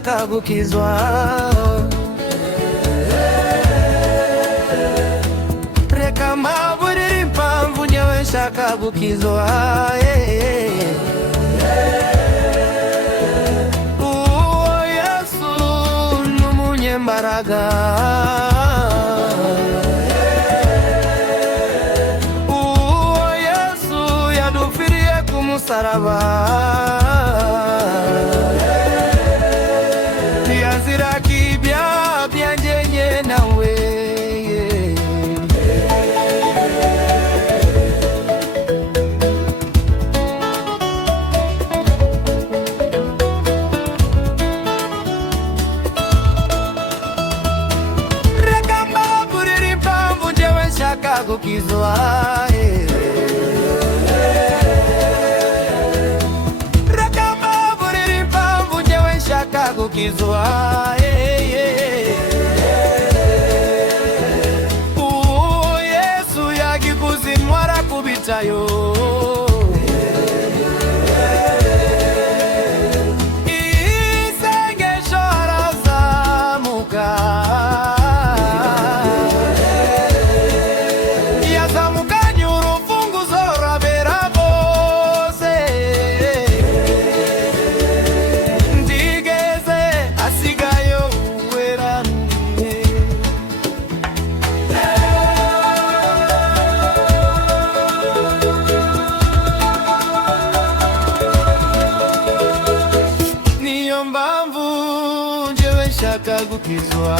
nshaka gukizwa. Reka mbaburire impamvu njyewe nshaka gukizwa. Uwo Yesu ni umunyembaraga. Uwo Yesu yadupfiriye ku musaraba. Ntiyaziraga ibyaha byanjye njye nawe. Reka mbaburire impamvu njyewe nshaka gukizwa. Reka mbaburire impamvu njyewe nshaka gukizwa. Uwo Yesu yagikuza intwara kubitayo. Isengesho arazamuka. Yazamukanye urufunguzo rwabera bose. Ndigeze asigayo uweramye. Niyo mpamvu njyewe nshaka gukizwa.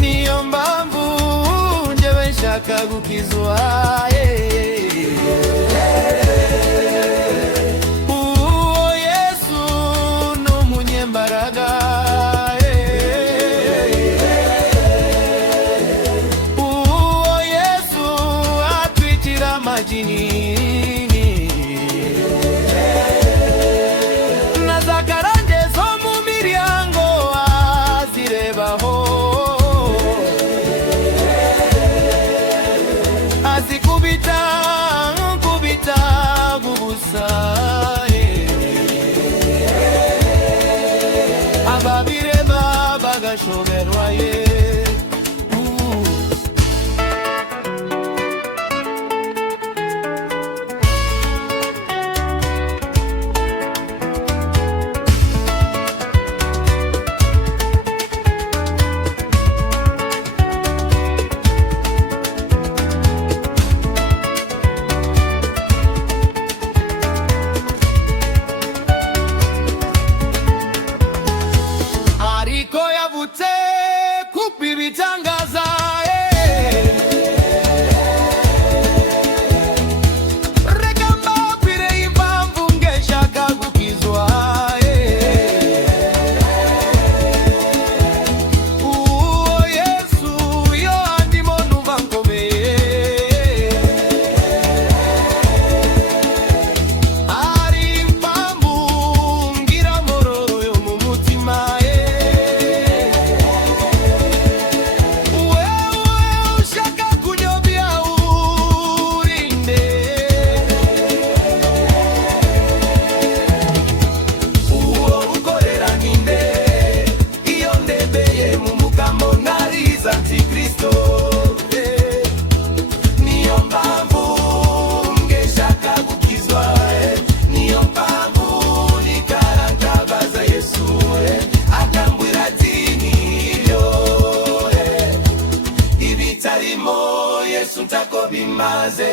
Niyo mpamvu njyewe nshaka gukizwa. Uwo Yesu ni umunyembaraga. Uwo Yesu atwikira majini. Na za karande zo mu miryango azirebaho. Azikubita nkubita gubusa. Ababireba bagashoberwa ye. Ariko yavutse kupa ibitangaza. Reka mbabwire impamvu nge nshaka gukizwa. Uwo Yesu yo andimo numva nkomeye. Ari impamvu ngira amahoro yo mu mutima. Wewe ushaka kunyobya urinde. Uwo ukorera ninde iyo ndebeye mu mugambo nariza Antikristo. Niyo mpamvu nge nshaka gukizwa. Niyo mpamvu nikarangabaza Yesu. Akambwira ati nibyo ibitarimo Yesu ntako bimaze.